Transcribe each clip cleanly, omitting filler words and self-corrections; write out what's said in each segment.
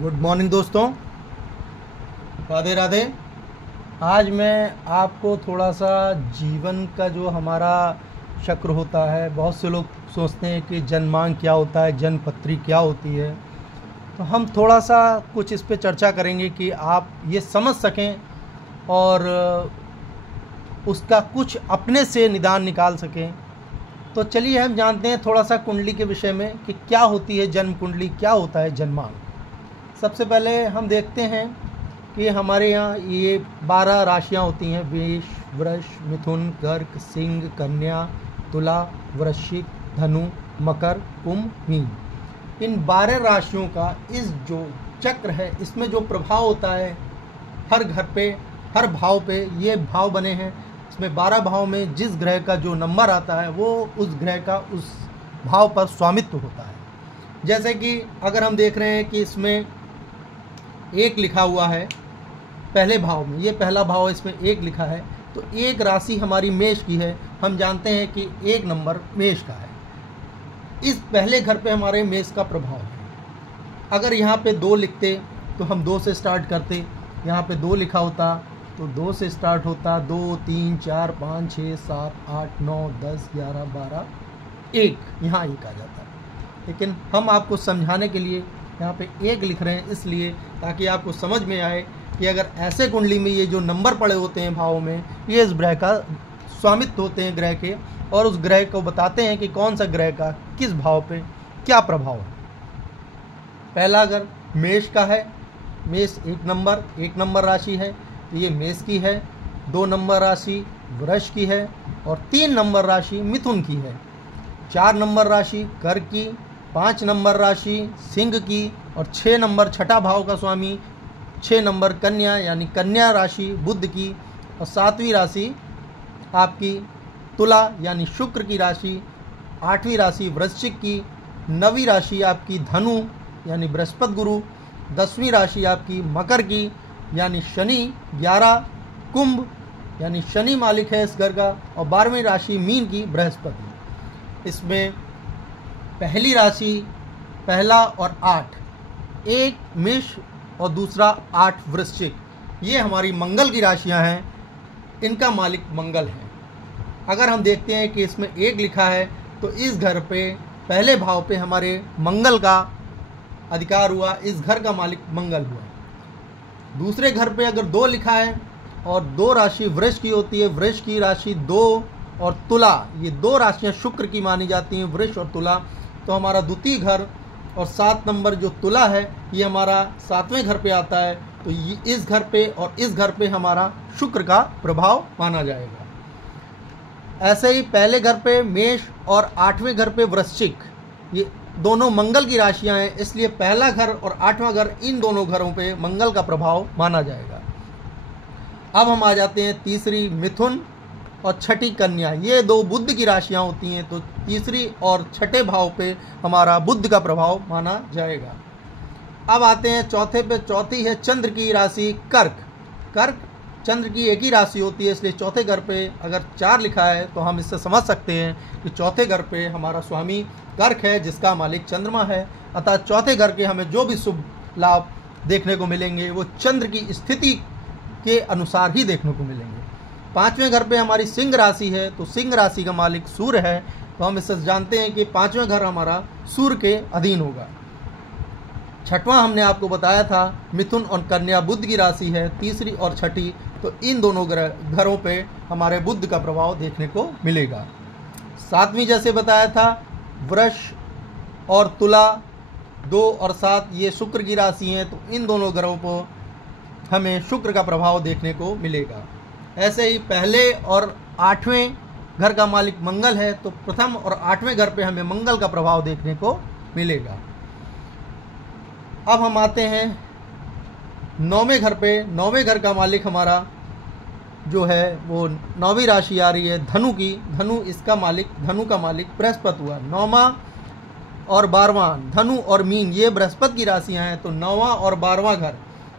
Good morning दोस्तों, राधे राधे। आज मैं आपको थोड़ा सा जीवन का जो हमारा चक्र होता है, बहुत से लोग सोचते हैं कि जन्मांक क्या होता है, जन्मपत्री क्या होती है। तो हम थोड़ा सा कुछ इस पे चर्चा करेंगे कि आप ये समझ सकें और उसका कुछ अपने से निदान निकाल सकें। तो चलिए हम जानते हैं थोड़ा सा कुंडली के विषय में कि क्या होती है जन्म कुंडली, क्या होता है जन्मांक। सबसे पहले हम देखते हैं कि हमारे यहाँ ये 12 राशियाँ होती हैं: मेष, वृष, मिथुन, कर्क, सिंह, कन्या, तुला, वृश्चिक, धनु, मकर, कुंभ, मीन। इन 12 राशियों का इस जो चक्र है, इसमें जो प्रभाव होता है हर घर पे, हर भाव पे, ये भाव बने हैं। इसमें 12 भाव में जिस ग्रह का जो नंबर आता है वो उस ग्रह का उस भाव पर स्वामित्व होता है। जैसे कि अगर हम देख रहे हैं कि इसमें 1 लिखा हुआ है पहले भाव में, ये पहला भाव है, इसमें 1 लिखा है, तो एक राशि हमारी मेष की है। हम जानते हैं कि 1 नंबर मेष का है। इस पहले घर पे हमारे मेष का प्रभाव है। अगर यहाँ पे 2 लिखते तो हम 2 से स्टार्ट करते, यहाँ पे 2 लिखा होता तो 2 से स्टार्ट होता, 2, 3, 4, 5, 6, 7, 8, 9, 10, 11, 12, 1, यहाँ 1 आ जाता है। लेकिन हम आपको समझाने के लिए यहाँ पे 1 लिख रहे हैं, इसलिए ताकि आपको समझ में आए कि अगर ऐसे कुंडली में ये जो नंबर पड़े होते हैं भाव में, ये इस ग्रह का स्वामित्व होते हैं ग्रह के, और उस ग्रह को बताते हैं कि कौन सा ग्रह का किस भाव पे क्या प्रभाव है। पहला अगर मेष का है, मेष 1 नंबर राशि है, तो ये मेष की है। 2 नंबर राशि वृष की है और 3 नंबर राशि मिथुन की है। 4 नंबर राशि कर्क की, 5 नंबर राशि सिंह की और 6 नंबर छठा भाव का स्वामी 6 नंबर कन्या यानी कन्या राशि बुध की, और 7वीं राशि आपकी तुला यानी शुक्र की राशि, 8वीं राशि वृश्चिक की, 9वीं राशि आपकी धनु यानी बृहस्पति गुरु, 10वीं राशि आपकी मकर की यानी शनि, 11 कुंभ यानी शनि मालिक है इस घर का, और 12वीं राशि मीन की बृहस्पति। इसमें पहली राशि पहला और 8, 1 मेष और दूसरा 8 वृश्चिक, ये हमारी मंगल की राशियां हैं, इनका मालिक मंगल है। अगर हम देखते हैं कि इसमें 1 लिखा है तो इस घर पे पहले भाव पे हमारे मंगल का अधिकार हुआ, इस घर का मालिक मंगल हुआ। दूसरे घर पे अगर 2 लिखा है और 2 राशि वृष की होती है, वृष की राशि 2 और तुला, ये 2 राशियां शुक्र की मानी जाती हैं, वृष और तुला, तो हमारा द्वितीय घर और 7 नंबर जो तुला है ये हमारा 7वें घर पे आता है। तो ये इस घर पे और इस घर पे हमारा शुक्र का प्रभाव माना जाएगा। ऐसे ही पहले घर पे मेष और 8वें घर पे वृश्चिक, ये दोनों मंगल की राशियां हैं, इसलिए पहला घर और 8वां घर, इन दोनों घरों पे मंगल का प्रभाव माना जाएगा। अब हम आ जाते हैं तीसरी मिथुन और छठी कन्या, ये 2 बुध की राशियां होती हैं, तो तीसरी और छठे भाव पे हमारा बुध का प्रभाव माना जाएगा। अब आते हैं चौथे पे, चौथी है चंद्र की राशि कर्क। कर्क चंद्र की एक ही राशि होती है, इसलिए चौथे घर पे अगर 4 लिखा है तो हम इससे समझ सकते हैं कि चौथे घर पे हमारा स्वामी कर्क है, जिसका मालिक चंद्रमा है। अतः चौथे घर के हमें जो भी शुभ लाभ देखने को मिलेंगे वो चंद्र की स्थिति के अनुसार ही देखने को मिलेंगे। 5वें घर पे हमारी सिंह राशि है, तो सिंह राशि का मालिक सूर्य है, तो हम इससे जानते हैं कि 5वें घर हमारा सूर्य के अधीन होगा। 6वां हमने आपको बताया था मिथुन और कन्या बुध की राशि है, तीसरी और छठी, तो इन दोनों घरों पे हमारे बुध का प्रभाव देखने को मिलेगा। 7वीं जैसे बताया था वृष और तुला, 2 और 7 ये शुक्र की राशि हैं, तो इन दोनों घरों को हमें शुक्र का प्रभाव देखने को मिलेगा। ऐसे ही पहले और 8वें घर का मालिक मंगल है, तो प्रथम और 8वें घर पे हमें मंगल का प्रभाव देखने को मिलेगा। अब हम आते हैं 9वें घर पे। 9वें घर का मालिक हमारा जो है वो 9वीं राशि आ रही है धनु की, धनु इसका मालिक, धनु का मालिक बृहस्पति हुआ। 9वां और 12वां धनु और मीन ये बृहस्पति की राशियां हैं, तो 9वां और 12वां घर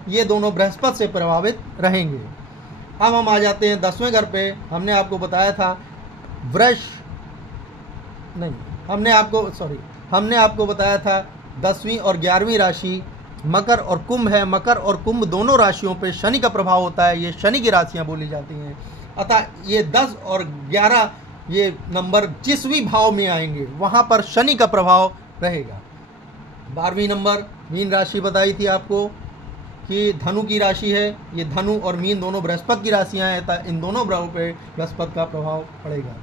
ये दोनों बृहस्पति से प्रभावित रहेंगे। अब हम आ जाते हैं 10वें घर पे। हमने आपको बताया था हमने आपको बताया था 10वीं और 11वीं राशि मकर और कुंभ है। मकर और कुंभ दोनों राशियों पे शनि का प्रभाव होता है, ये शनि की राशियां बोली जाती हैं। अतः ये 10 और 11 ये नंबर जिस भी भाव में आएंगे वहाँ पर शनि का प्रभाव रहेगा। 12वीं नंबर मीन राशि बताई थी आपको कि धनु की राशि है। ये धनु और मीन दोनों बृहस्पति की राशियाँ हैं, अतः इन दोनों ग्रहों पे बृहस्पति का प्रभाव पड़ेगा।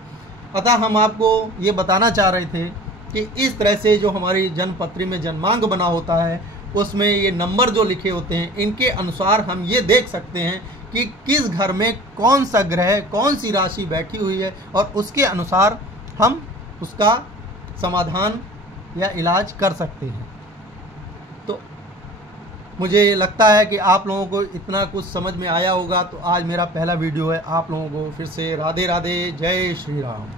अतः हम आपको ये बताना चाह रहे थे कि इस तरह से जो हमारी जन्मपत्री में जन्मांक बना होता है उसमें ये नंबर जो लिखे होते हैं, इनके अनुसार हम ये देख सकते हैं कि किस घर में कौन सा ग्रह कौन सी राशि बैठी हुई है और उसके अनुसार हम उसका समाधान या इलाज कर सकते हैं। तो मुझे लगता है कि आप लोगों को इतना कुछ समझ में आया होगा। तो आज मेरा पहला वीडियो है, आप लोगों को फिर से राधे राधे, जय श्री राम।